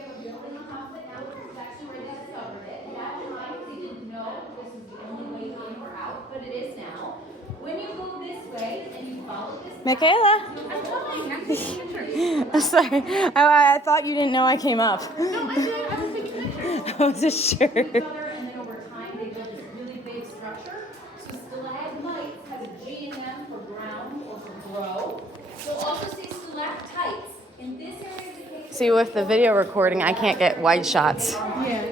have a building on top of it now, which is actually where they discovered it. At that time, they didn't know this was the only way in or out, but it is now. When you go this way and you follow this path, Michaela. I'm coming. I'm taking pictures. I'm sorry. I thought you didn't know I came up. No, I did. I was taking pictures. I was just sure. And then over time, they built this really big structure. So stalagmites has a G in them for ground or for grow. You'll also see stalactites. In this area of the cave, See, with the video recording, I can't get wide shots. yeah.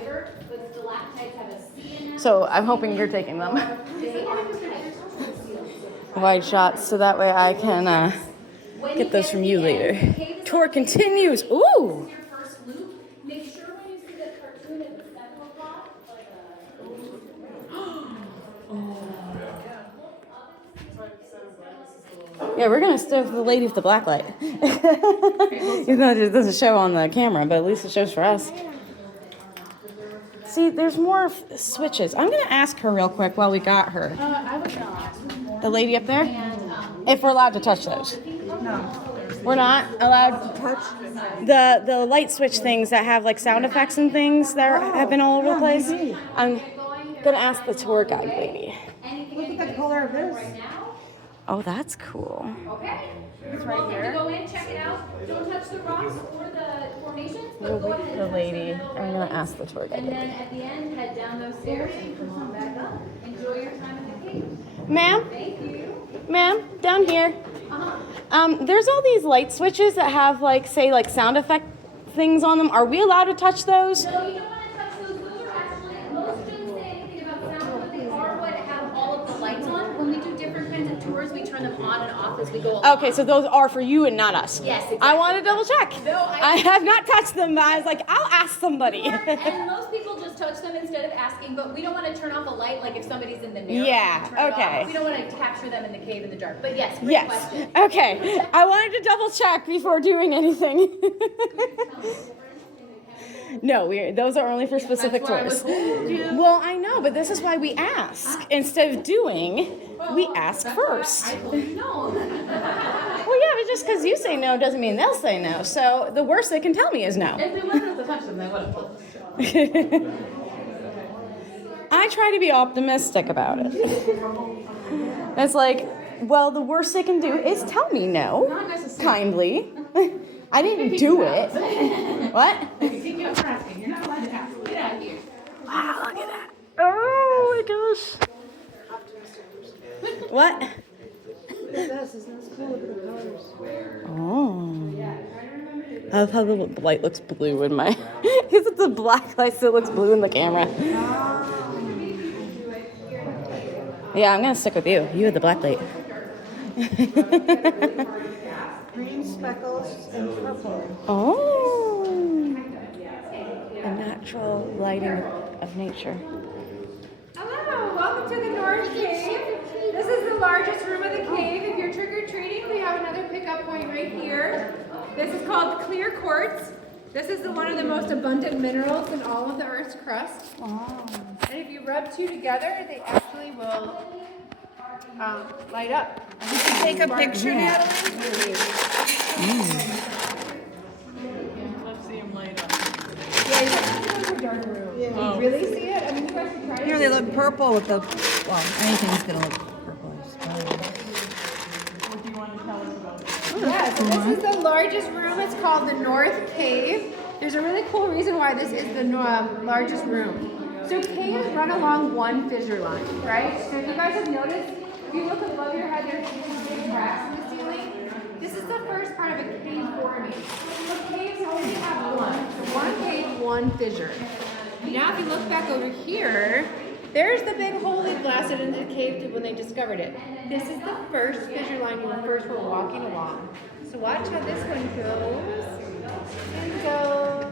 But stalactites have a C in them. So I'm hoping you're taking them. Wide shots, so that way I can get those from you later. Tour continues. Ooh! Your first loop. Make sure when you see the cartoon at the cephalopod, like Yeah, we're gonna start with the lady with the black light. Even though it doesn't show on the camera, but at least it shows for us. See, there's more switches. I'm gonna ask her real quick while we got her. I was not. The lady up there? If we're allowed to touch those. No. We're not allowed to touch the light switch things that have like sound effects and things that have been all over the place. I'm gonna ask the tour guide lady. Look at the color of this. Oh, that's cool. Okay. It's right here. Go in, check it out. Don't touch the rocks or the formations, but We'll go wait ahead for the and lady. I'm gonna ask the tour guide and then lady. at the end, head down those stairs and come back up. Enjoy your time in the cave. Ma'am, Thank you. ma'am, down here. There's all these light switches that have like, say, like sound effect things on them. Are we allowed to touch those? No, you don't want to touch those. Those are actually, most shouldn't say anything about sound, but they are what have all of the lights on. When we do different kinds of tours, we turn them on and off as we go along. Okay, so those are for you and not us. Yes, exactly. I want to double check. No, I have not touched them, but I was like, I'll ask somebody. And most people just touch them instead of asking, but we don't want to turn off a light like if somebody's in the mirror. Yeah, turn it okay. off. We don't want to capture them in the cave in the dark. But yes, great Yes. question. Okay. I wanted to double check before doing anything. No, those are only for specific tours. Well, I know, but this is why we ask. Instead of doing, we ask first. No. Well, yeah, but just because you say no doesn't mean they'll say no. So the worst they can tell me is no. If we wanted to touch them, they would have. I try to be optimistic about it. It's like, well, the worst they can do is tell me no. Not necessarily. Kindly. I didn't do it. What? You're not allowed to ask. Get out of here. Wow, look at that. Oh my gosh. What? This is not cool. Look at the colors. Oh. I love how the light looks blue in my... Because it's a black light, so it looks blue in the camera. Yeah, I'm going to stick with you. You had the black light. Green speckles and purple. Oh. A natural lighting of nature. Hello, welcome to the North Cave. This is the largest room of the cave. If you're trick-or-treating, we have another pickup point right here. This is called clear quartz. This is one of the most abundant minerals in all of the Earth's crust. And if you rub two together, they actually will light up. Take a picture, Natalie. Yeah, you have to go to a dark room. Yeah. Can you really see it? I mean, you guys should try it. Here they look purple with the. Well, anything's gonna look purple, I suppose. Yeah, so this is the largest room. It's called the North Cave. There's a really cool reason why this is the largest room. So caves run along one fissure line, right? So if you guys have noticed, if you look above your head, there's these big cracks in the ceiling. This is the first part of a cave forming. So caves only have one. So one cave, one fissure. Now if you look back over here, there's the big hole they blasted into the cave when they discovered it. This is the first fissure line you first were walking along. So watch how this one goes, and goes,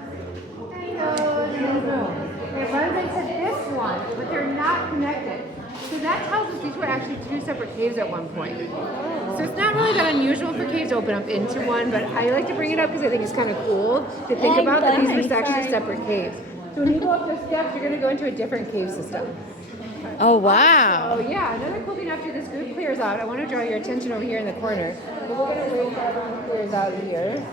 and goes, and goes. It runs into this one, but they're not connected. So that tells us these were actually two separate caves at one point. So it's not really that unusual for caves to open up into one, but I like to bring it up because I think it's kind of cool to think about that these were actually separate caves. So when you go up the steps, you're going to go into a different cave system. Oh, wow. Oh yeah, another cool thing after this group clears out, I want to draw your attention over here in the corner. But we're going to wait for everyone clears out here.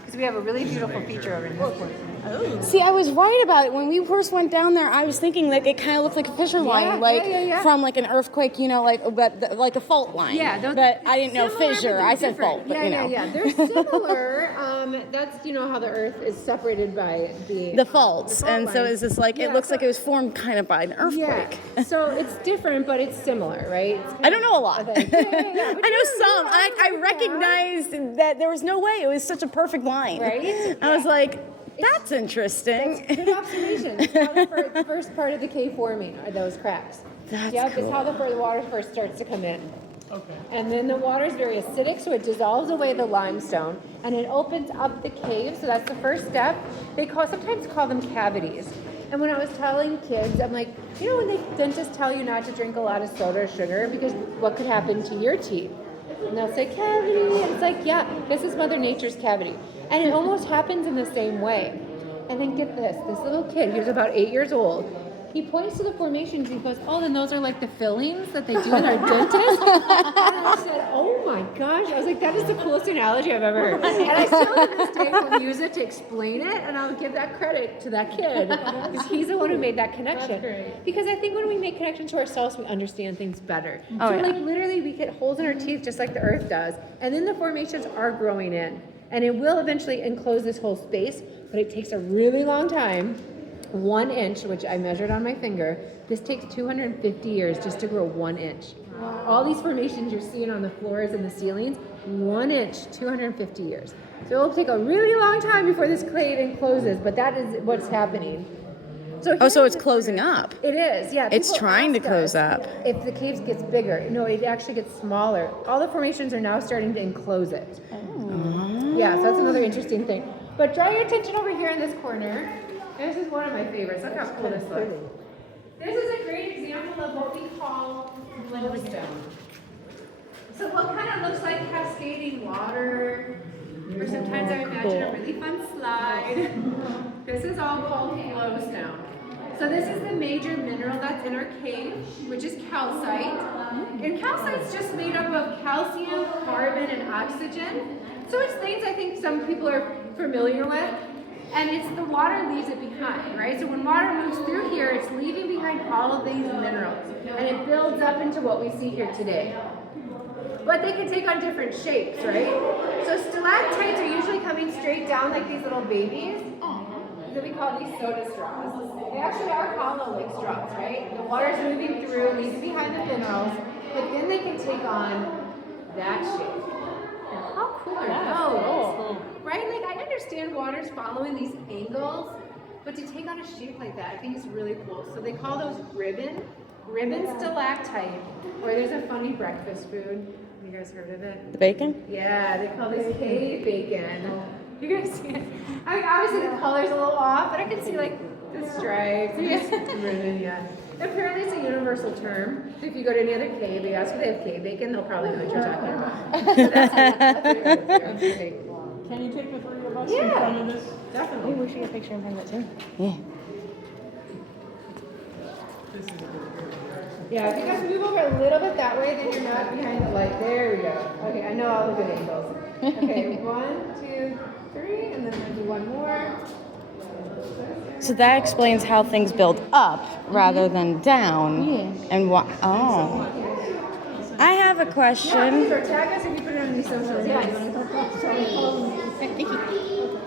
Because we have a really beautiful feature over in this corner. See, I was right about it. When we first went down there, I was thinking like it kind of looked like a fissure line, from like an earthquake, like a fault line. Yeah, but I didn't know similar, fissure. but I said different. fault, but They're similar. That's how the Earth is separated by the faults, and so lines. it's just like it looks like it was formed kind of by an earthquake. Yeah. So it's different, but it's similar, right? I don't know a lot. I I know some. I recognized that there was no way it was such a perfect line. Right? I was like, that's interesting. Good observation. It's how the first part of the cave forming are those cracks. That's It's cool. how the water first starts to come in. Okay. And then the water is very acidic, so it dissolves away the limestone, and it opens up the cave. So that's the first step. They sometimes call them cavities. And when I was telling kids, I'm like, when the dentists tell you not to drink a lot of soda or sugar because what could happen to your teeth? And they'll say cavity, and it's like, yeah, this is Mother Nature's cavity. And it almost happens in the same way. And then get this little kid, he was about 8 years old, he points to the formations and he goes, oh, then those are like the fillings that they do in our dentist? And I said, oh my gosh. I was like, that is the coolest analogy I've ever heard. And I still to this day will use it to explain it, and I'll give that credit to that kid because he's the one who made that connection. That's great. Because I think when we make connections to ourselves, we understand things better. Oh, so yeah. like literally we get holes in our teeth just like the earth does, and then the formations are growing in. And it will eventually enclose this whole space, but it takes a really long time. 1 inch, which I measured on my finger, this takes 250 years just to grow 1 inch. All these formations you're seeing on the floors and the ceilings, 1 inch, 250 years. So it'll take a really long time before this cave encloses, but that is what's happening. So it's closing up. It is, yeah. It's People trying to ask close us up. if the cave gets bigger. No, it actually gets smaller. All the formations are now starting to enclose it. Oh. Yeah, so that's another interesting thing. But draw your attention over here in this corner. This is one of my favorites. Look how cool this looks. This is a great example of what we call glowstone. So what kind of looks like cascading water, or sometimes I imagine a really fun slide. This is all called glowstone. So this is the major mineral that's in our cave, which is calcite. And calcite's just made up of calcium, carbon, and oxygen. So it's things I think some people are familiar with. And it's the water leaves it behind, right? So when water moves through here, it's leaving behind all of these minerals. And it builds up into what we see here today. But they can take on different shapes, right? So stalactites are usually coming straight down like these little babies. That we call these soda straws. They actually are hollow like straws, right? The water's moving through, leaving behind the minerals, but then they can take on that shape. Now, how cool are those? Right? Like, I understand water's following these angles, but to take on a shape like that, I think is really cool. So they call those ribbon stalactite, or there's a funny breakfast food. You guys heard of it? The bacon? Yeah, they call this cave bacon. You guys see it? I mean, obviously the color's a little off, but I can see like the stripes. Ribbon, yeah. Apparently it's a universal term. So if you go to any other cave, you ask if they have cave bacon, they'll probably know what you're talking about. So that's great. Can you take the three of us Yeah. in front of this? Definitely. We should get a picture in front of it too. Yeah. Yeah, if you guys move over a little bit that way, then you're not behind the light. There we go. Okay, I know all the good angles. Okay, 1, 2, 3, and then we'll do one more. So that explains how things build up rather than down. And what? Oh. I have a Yeah, question. please, or tag us if you put it on these socials. Yeah, you want to go?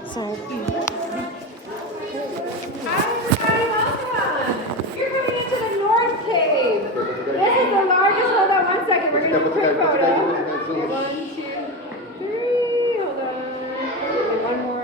So, Hi, everybody, welcome. You're coming into the North Cave. This is the largest. Hold on 1 second. We're going to do a quick photo. 1, 2, 3. Hold on. And one more.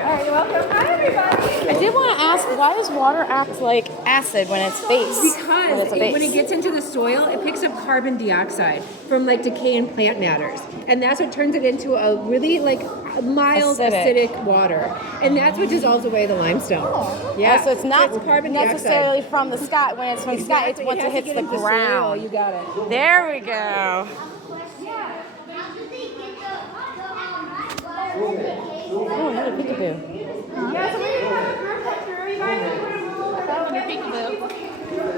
All right, you're welcome. Hi, everybody. I did want to ask, why does water act like acid when it's base? When Because it's a base? when it gets into the soil, it picks up carbon dioxide from like decaying plant matters, and that's what turns it into a really like mild Acidic. acidic water, and that's what dissolves away the limestone. Yeah, so it's not it's carbon necessarily dioxide. from the sky. When it's from the sky, it's Exactly. once it has to hits get the into soil. ground. You got it. There we go. Oh, I had a peekaboo. Yeah, so we're gonna have a group picture. You guys want to move over a little bit?